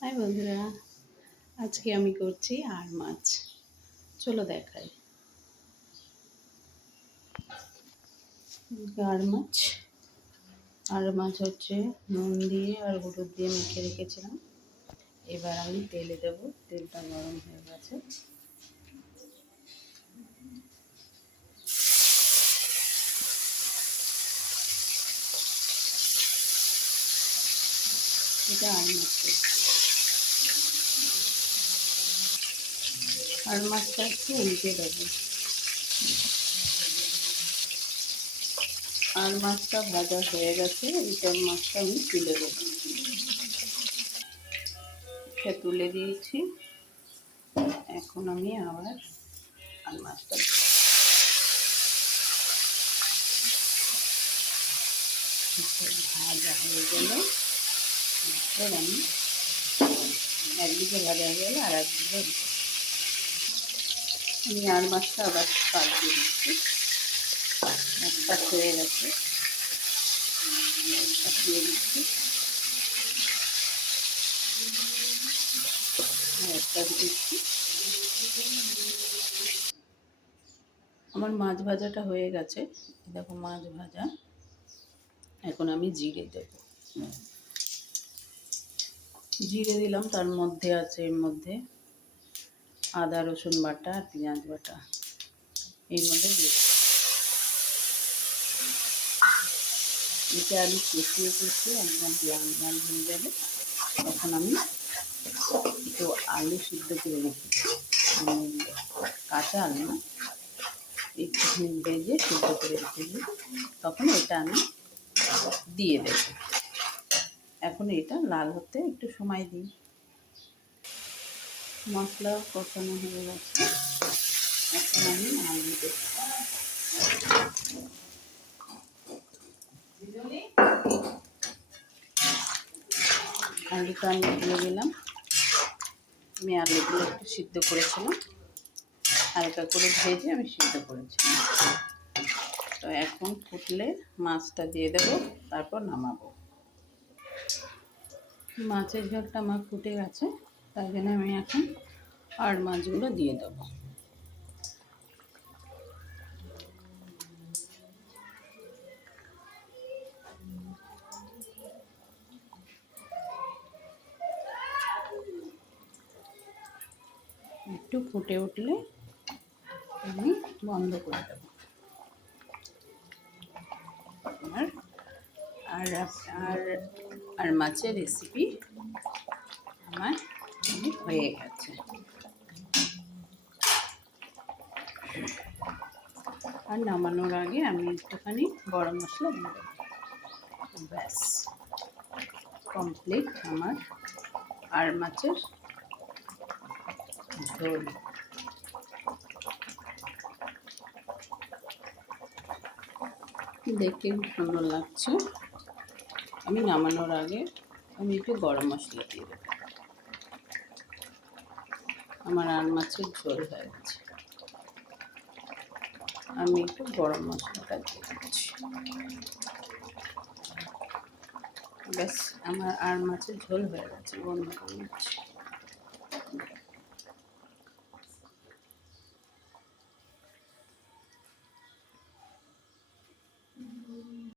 High বন্ধুরা, আজকে আমি করছি আর মাছ। চলো দেখাই। আর মাছ হচ্ছে নুন দিয়ে আর হলুদ দিয়ে মেখে রেখেছিলাম। এবার আমি তেলে দেবো। তেলটা গরম হয়ে গেছে। এটা আর মাছ করছি। আর মাছটা একটু উল্টে দেবো। আর মাছটা ভাজা হয়ে গেছে। এইটা মাছটা আমি তুলে দেবো। এটা তুলে দিয়েছি। এখন আমি আবার আর মাছটা ভাজা হয়ে গেলে আমি একদিকে ভাজা হয়ে গেলে আর একদিকে আমি আর মাছটা আবার পাল্টে দিচ্ছি। একটা হয়ে গেছে, একটা দিয়ে দিচ্ছি, একটা দিচ্ছি। আমার মাছ ভাজাটা হয়ে গেছে। দেখো মাছ ভাজা। এখন আমি জিরে দেব। জিরে দিলাম, তার মধ্যে আছে এর মধ্যে আদা রসুন বাটা আর পেঁয়াজ বাটা। এর মধ্যে দিচ্ছি। এটা আমি কষিয়ে একদম লাল লাল হয়ে যাবে। তখন আমি একটু আলু সিদ্ধ করে রেখেছি, কাঁচা আলু না, একটু ভেজে সিদ্ধ করে রেখেছি। তখন এটা আমি দিয়ে দেব। এখন এটা লাল হতে একটু সময় দিই। মশলা কষানো হয়ে গেছে। এখন আমি আলু দেব। আলুটা আমি দিয়ে দিলাম। আমি আলুগুলো একটু সিদ্ধ করেছিলাম, হালকা করে ভেজে আমি সিদ্ধ করেছিলাম। তো এখন ফুটলে মাছটা দিয়ে দেবো, তারপর নামাবো। মাছের ঝোলটা আমার ফুটে গেছে, তাই জন্য আমি এখন আর মাছগুলো দিয়ে দেবো। একটু ফুটে উঠলে আমি বন্ধ করে দেবো। আর আর আর মাছের রেসিপি আমার হয়ে গেছে। আর নামানোর আগে আমি একটুখানি গরম মশলা দিয়ে দেবো। ব্যাস কমপ্লিট আমার আর মাছের ঝোল। দেখতে সুন্দর লাগছে। আমি নামানোর আগে আমি একটু গরম মশলা দিয়ে দেবো। আমার আর মাছের ঝোল হয়ে গেছে। আমি একটু গরম মশলাটা দিয়ে দিচ্ছি। ব্যাস আমার আর মাছের ঝোল হয়ে গেছে। বন্ধ করে দিচ্ছি।